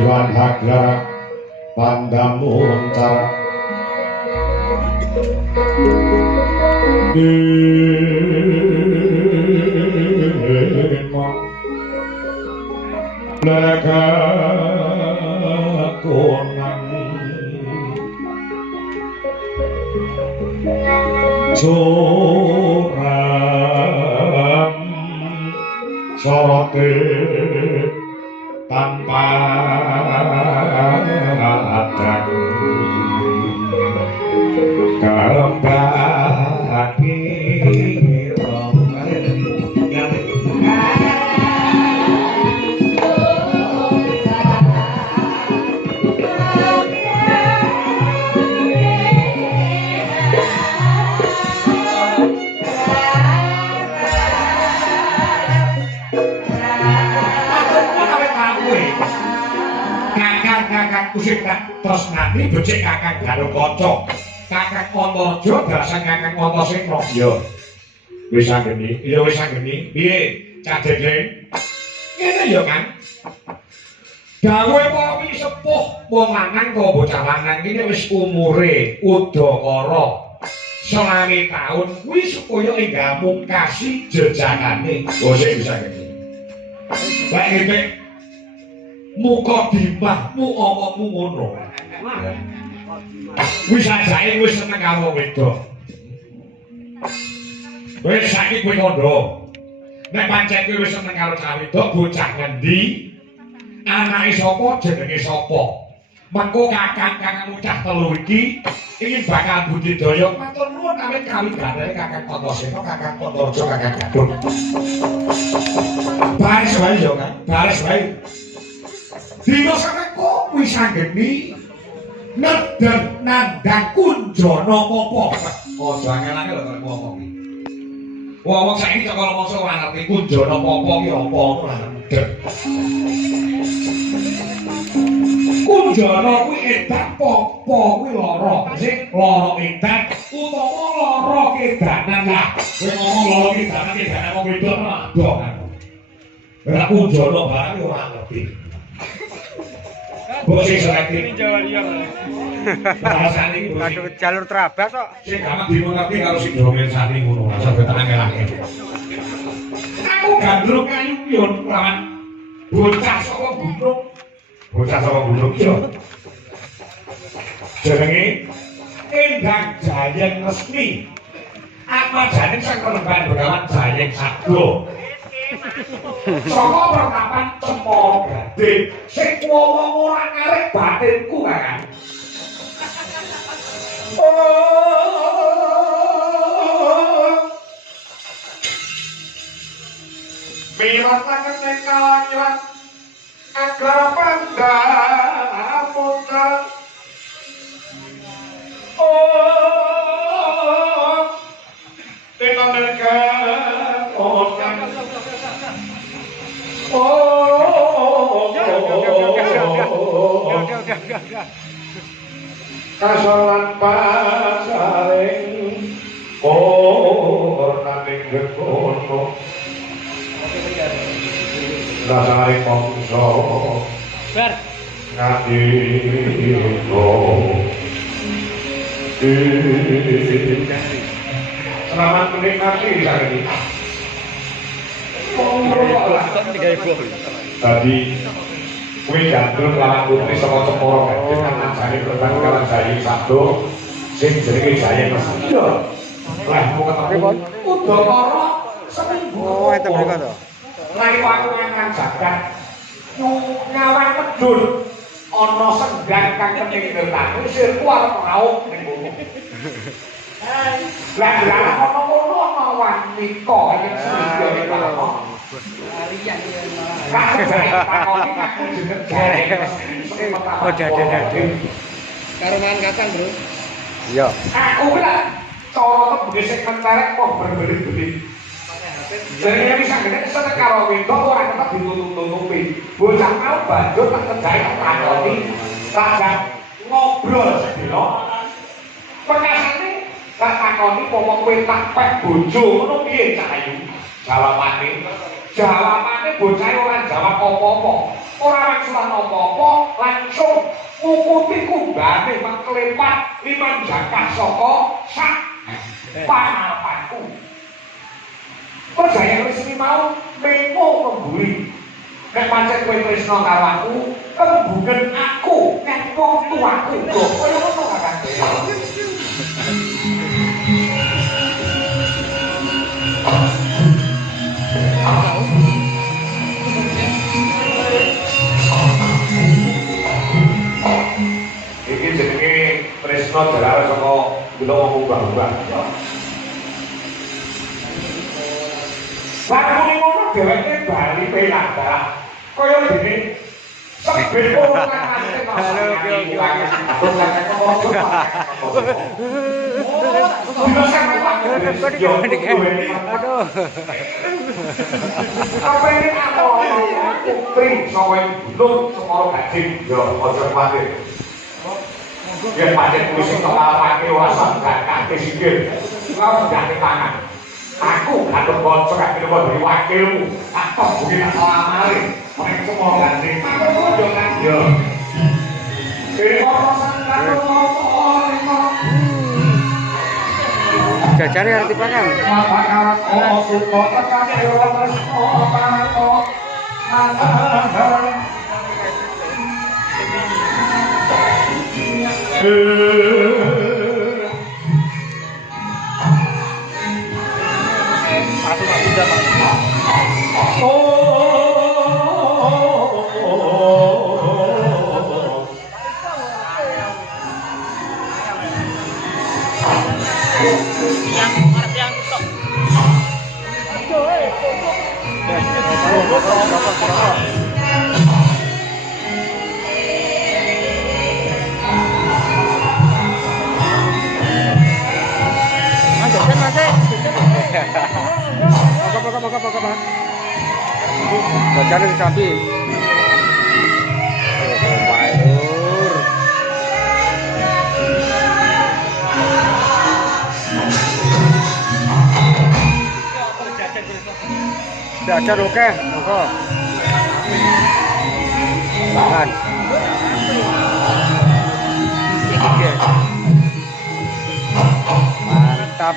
Iwan Hagar Pandamu Wentar Dino Lega Konang Suram Sorote tanpa adang kembali Kusik tak tresnani becik Kakang Garukaca. Kakang Antarja dalasan Kakang Antasena. Iya. Wis anggeni. Iya wis anggeni. Piye? Cak Dendeng? Ngene ya, Kang. Dawuhe para sepuh wong lanang kok bocah lanang iki wis umure udakara 20 taun kuwi supaya enggak mungkasi jejakane. Oh sik bisa ngene. Baik ngene. Muka dimahmu omongmu ngono. Wis ajake wis seneng karo wedok. Wis saiki kowe kandha. Nek pancen kowe wis seneng karo cah wedok, bocah ngendi? Anake sapa, jenenge sapa? Mengko kakang-kakang cah telu iki ingin bakal budidaya matur nuwun awit kawigane Kakang Antasena, Kakang Antarja, Kakang Gadung. Baris wae yo, Kang. Baris wae. Dina sarengko wis anggeni nedeng nandhang kunjana apa. Aja angel-angel lho ngomong iki. Wong saiki kok kalau mongso ora ngerti kunjana apa ki apa ora nedeng. Kunjana kuwi edan apa kuwi lara. Sing lara edan utawa lara kedanan lah. Kowe ngomong lara kedanan wong wedok ora ado kan. Ora kunjana barang ora ngerti. Bosih selektif. Ini Jawa Liang. Bahasa ini aduh jalur terabas kok. Sing gak dimengerti karo sing domen sani ngono. Sampe tenan elake. Aku gandrung kayu pion lawan bocah saka gunung. Bocah saka gunung yo. Jenenge Endang Jayeng Resmi. Atmajane sang penemban Begawan Jayeng Sabdo. Saka pertapan Cempaka Gading sing wong ora ngarep batinku Kakang. Mirat tangan ning kalangan agar pandamuka. Dengan mereka kasalan pasaring naning gegono kasaring mongso ngadiko selamat menikmati hari tadi kue gandrung lawan putri saka Cempaka Gading kan ajane pertanggalan Jayeng Sabdo sing jenenge Jayeng Resmi. Lah mau ketemu udakara seminggu. Oh, itu mereka to. Rai waktu nang jagat nyawang medun ana senggan kang kening ngertani sirku arep rauk ning kono. Lah ana ngono ana wanita yen sing karo. Oh, dadi. Karuman kapan, Bro? Iya. Aku lah cara kebune sing menterek kok berbeli-beli. Jadi bisa ngene seneng karo wedok ora tetep ditutup-tutupi. Bocah mau banjur tak kerjae tak takoni. Tak ngobrol sedina. Pengasane tak takoni pomo kowe tak pek bojo ngono piye Cak Ayu? Jawabane Jawabane bocah ora jawab apa-apa. Ora wangsulan apa-apa, langsung ngukuti kumbane mengkelepat liman jangkah saka sak pangarepanku. Percaya wis mau mengko kemburi. Nek pancen kowe tresna karo aku, kembungen aku nek wong tuaku kok kaya ngono kan. Iki jenenge tresna jalar saka kula wong ubah-ubah. Lakune ngono dheweke bali penak. Kaya dene sebet ora nate kok. Aduh. Apa ini apa? Putri saka gunung Semoro Gading. Yo aja kuwatir. Yen pancen kuwi sing kepalane ora saged kate sikil. Ora ndake tangan. Aku ngatur kanca kak kira dari wakilmu. Apa bumi nak lamare. Nek Semoro Gading. Aku yo kan yo. Jajare arti pangan. Bacaan di samping. Oh, Mayor. Jajan oke, monggo. Tangan. Mantap.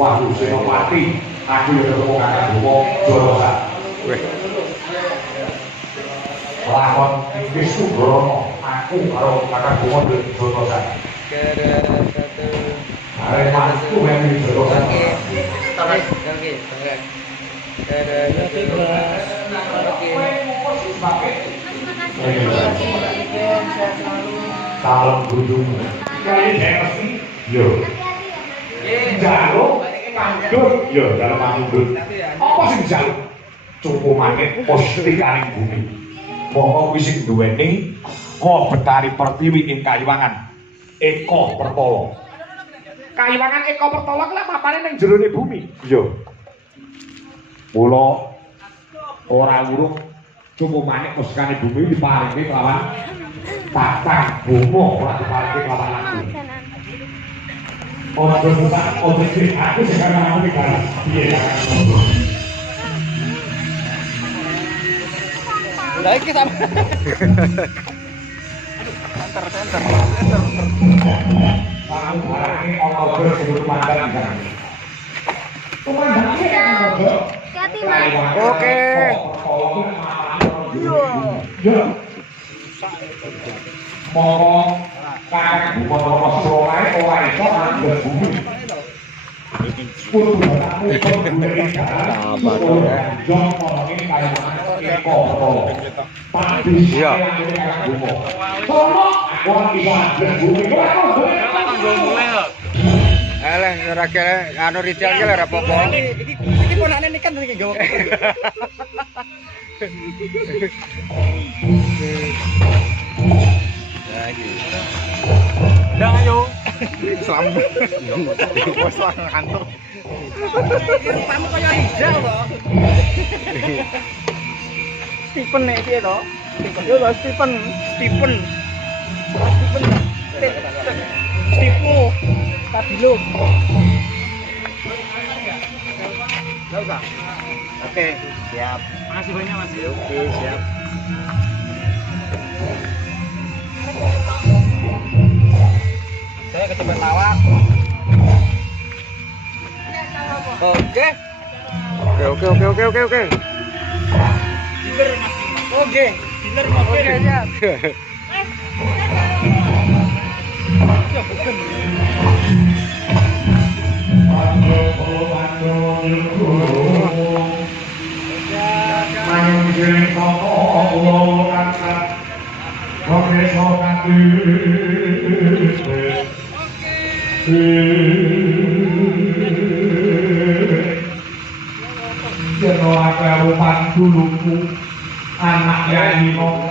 Wahyu Senopati, aku yang ketemu kakak Bowo Jorosa. Lakon Wisnu Brono, aku karo kakak Bowo Jorosa. Aremaniku yang di Jorosa. Salam gunung. Kali saya mesti, yo. Jaluk kandut ya dalam mandut. Apa sing jaluk? Cupumane postikaning bumi. Monggo kuwi sing duweni Betari Pertiwi ing Kayiwangan. Eko Pertolo. Kayiwangan Eko Pertolo kuwi mapane ning jerone bumi. Iya. Mula ora urung cupumane postikane bumi diparingi kelawan tatang bomo ora diparingi kelawan langsung. Ojo susah, ojo sih, aku sekarang mau dikalah. Iya. Udah iki sama. Center. Barang-barangnya ojo sebelum makan kan. Pemandangannya kan ojo. Oke. Yo. Moro kakak bawa solai oleh itu ada bumi. Sepuluh kamu Iya. Alah, ora kira anu retail ki ora apa-apa. Iki ponane ini kan iki gawe. Udah ayo. Selamat. Bos ngantuk. Kamu kaya hijau kok. Stephen nek piye to? Yo lho Stephen. Stipu. Stabilo. Enggak. Oke, siap. Makasih banyak Mas. Oke, siap. Saya kecebet lawak. Oke. Oke. Dealer Mas. Oke. Dealer Mas. Oke, siap. Ya bukan. Anak Yai Mo,